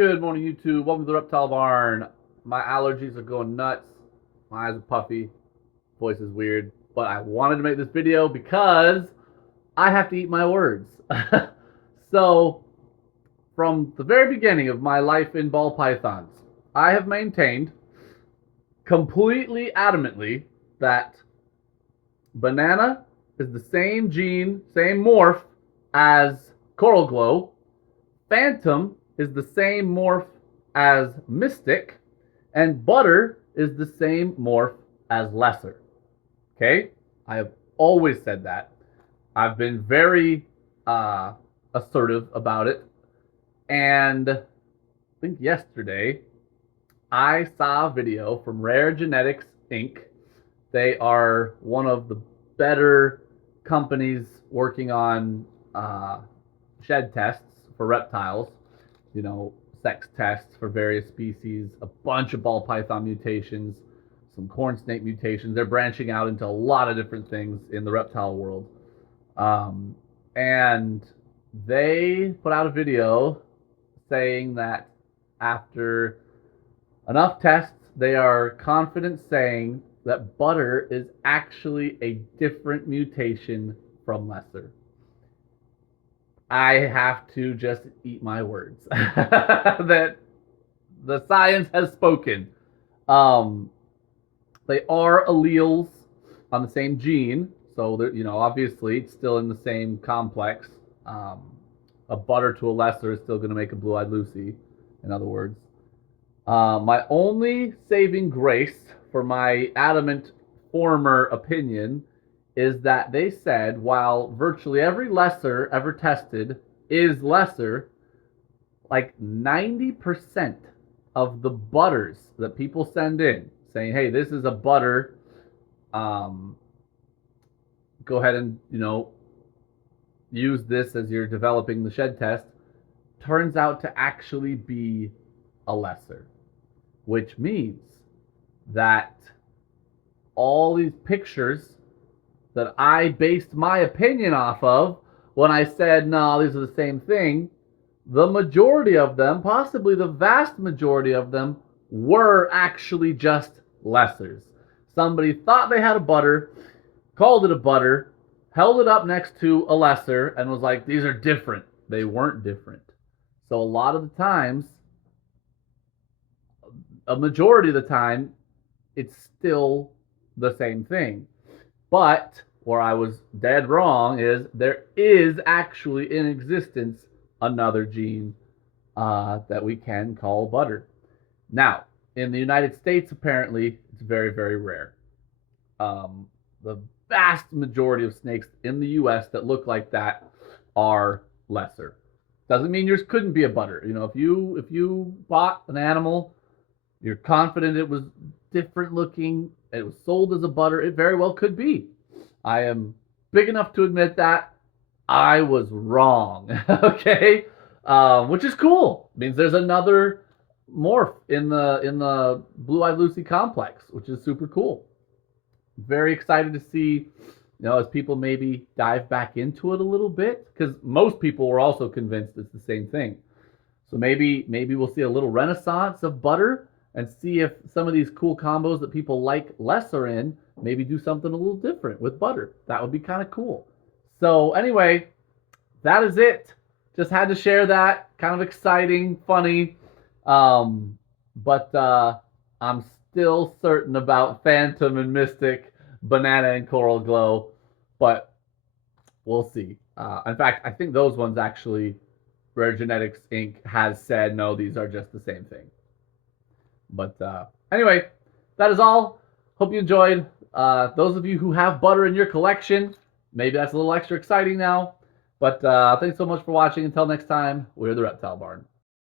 Good morning, YouTube. Welcome to the Reptile Barn. My allergies are going nuts. My eyes are puffy. Voice is weird. But I wanted to make this video because I have to eat my words. So, from the very beginning of my life in ball pythons, I have maintained completely adamantly that banana is the same gene, same morph as coral glow. Phantom is the same morph as mystic, and butter is the same morph as lesser. Okay? I have always said that. I've been very assertive about it. And I think yesterday I saw a video from Rare Genetics Inc. They are one of the better companies working on shed tests for reptiles, sex tests for various species, a bunch of ball python mutations, some corn snake mutations. They're branching out into a lot of different things in the reptile world. And they put out a video saying that after enough tests, they are confident saying that butter is actually a different mutation from lesser. I have to just eat my words that the science has spoken. They are alleles on the same gene, so obviously it's still in the same complex. A butter to a lesser is still going to make a blue-eyed Lucy, in other words. My only saving grace for my adamant former opinion is that they said while virtually every lesser ever tested is lesser, like 90% of the butters that people send in saying, hey, this is a butter, go ahead and, use this as you're developing the shed test, turns out to actually be a lesser, which means that all these pictures that I based my opinion off of when I said, no, these are the same thing, the majority of them, possibly the vast majority of them, were actually just lessers. Somebody thought they had a butter, called it a butter, held it up next to a lesser, and was like, these are different. They weren't different. So a lot of the times, a majority of the time, it's still the same thing. But where I was dead wrong is there is actually in existence another gene that we can call butter. Now, in the United States, apparently, it's very, very rare. The vast majority of snakes in the U.S. that look like that are lesser. Doesn't mean yours couldn't be a butter. If you bought an animal, you're confident it was different looking, it was sold as a butter, it very well could be. I am big enough to admit that I was wrong. Okay, which is cool. It means there's another morph in the blue-eyed Lucy complex, which is super cool. Very excited to see, as people maybe dive back into it a little bit, because most people were also convinced it's the same thing. So maybe we'll see a little renaissance of butter and see if some of these cool combos that people like lesser in maybe do something a little different with butter. That would be kind of cool. So anyway, that is it. Just had to share that. Kind of exciting, funny. But I'm still certain about Phantom and Mystic, Banana and Coral Glow. But we'll see. In fact, I think those ones actually, Rare Genetics Inc. has said, no, these are just the same thing. But anyway, that is all. Hope you enjoyed. Those of you who have butter in your collection, maybe that's a little extra exciting now. But thanks so much for watching. Until next time, we're the Reptile Barn.